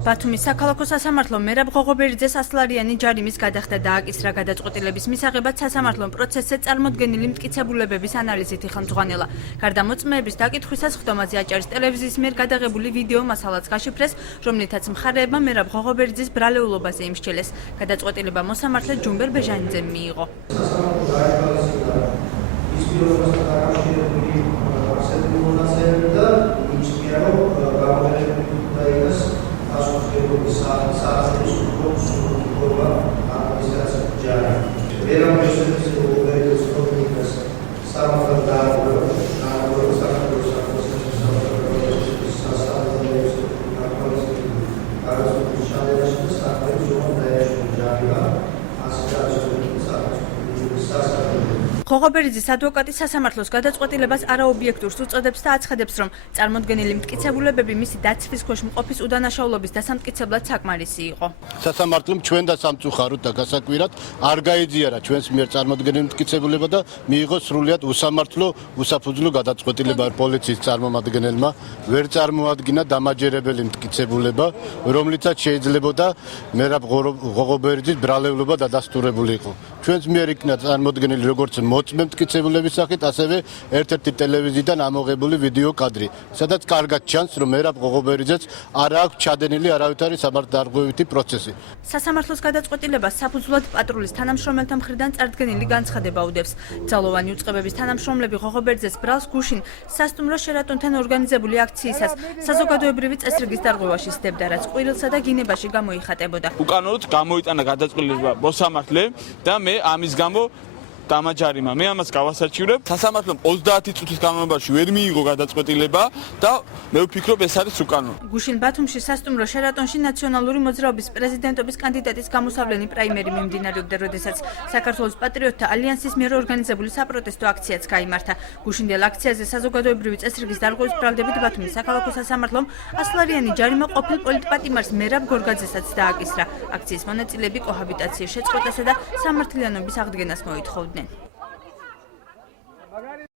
ბათუმის საქალაქო სასამართლო მერაბ ღოღობერიძეს 100 ლარიანი ჯარიმის გადახდა დააკისრა გადაწყვეტილების მისაღებად სასამართლომ პროცესზე წარმოდგენილი მტკიცებულებების ანალიზით ხელმძღვანელა. გარდა მოწმეების დაკითხვისას ხდომაზე აჭარის ტელევიზიის მიერ გადაღებული ვიდეო მასალაც გაშიფრეს, რომლითაც მხარეებმა მერაბ ღოღობერიძის ბრალეულობაზე იმსჯელეს. გადაწყვეტილება მოსამართლე ჯუმბერ ბეჟანიძემ მიიღო. ღოღობერიძის ადვოკატი სასამართლოს გადაწყვეტილებას არაობიექტურს უწოდებს და აცხადებს, რომ წარმოდგენილი მტკიცებულებები მისი დაცვის ქვეშ მყოფის უდანაშაულობის დასამტკიცებლად საკმარისი იყო. სასამართლომ ჩვენ და სამწუხაროდ და გასაკვირად არ გაეძიარა ჩვენს მიერ წარმოდგენილი მტკიცებულება და მიიღო სრულიად უსამართლო, უსაფუძვლო გადაწყვეტილება პოლიციის წარმომადგენელმა. ვერ წარმოადგინა დამაჯერებელი მტკიცებულება, რომლითაც შეიძლებოდა მერაბ ღოღობერიძის ბრალეულობა დადასტურებული იყო. ჩვენს მიერ იქნა წარმოდგენილი როგორც მოწმე მტკიცებულების სახით, ასევე ერთ-ერთი ტელევიზიიდან ამოღებული ვიდეო კადრი, სადაც კარგად ჩანს, რომ მერაბ ღოღობერიძეც არ აქვს ჩადენილი არავითარი სამართალდარღვევითი პროცესი. სასამართლოს გადაწყვეტილებას საფუძვლად პატრულის თანამშრომელთა მხრიდან წარდგენილი განცხადება უდევს. ძალოვანი უწყებების თანამშრომლები ღოღობერიძეს ბრალს გუშინ სასტუმრო შერატონთან ორგანიზებული აქციისას საზოგადოებრივი წესრიგის დარღვევაში სდებდა, რაც ყვირილსა და გინებაში გამოიხატებოდა. უკანონოდ გამოიტანა გადაწყვეტილება მოსამართლემ და მე ამის გამო დამაჯარიმა. მე ამას გავასაჩივრებ. სასამართლომ 30 წუთის განმავლობაში ვერ მიიღო გადაწყვეტილება და მე ვფიქრობ ეს არის უკანონო. გუშინ ბათუმში სასტუმრო შერატონში ნაციონალური მოძრაობის პრეზიდენტობის კანდიდატის გამოსავლენი პრაიმერი მიმდინარეობდა, როდესაც საქართველოს პატრიოტთა ალიანსის მიერ ორგანიზებული საპროტესტო აქციაც გაიმართა. გუშინდელ აქციაზე საზოგადოებრივი წესრიგის დარღვევის ბრალდებით ბათუმის საქალაქო სასამართლომ 100 ლარიანი ჯარიმა ყოფილ პოლიტპატიმარს მერაბ გორგაძესაც დააკისრა. აქციის მონაწილეები კოჰაბიტაციის შეწყვეტასა და სამართლიანობის აღდგენას მოითხოვდნენ.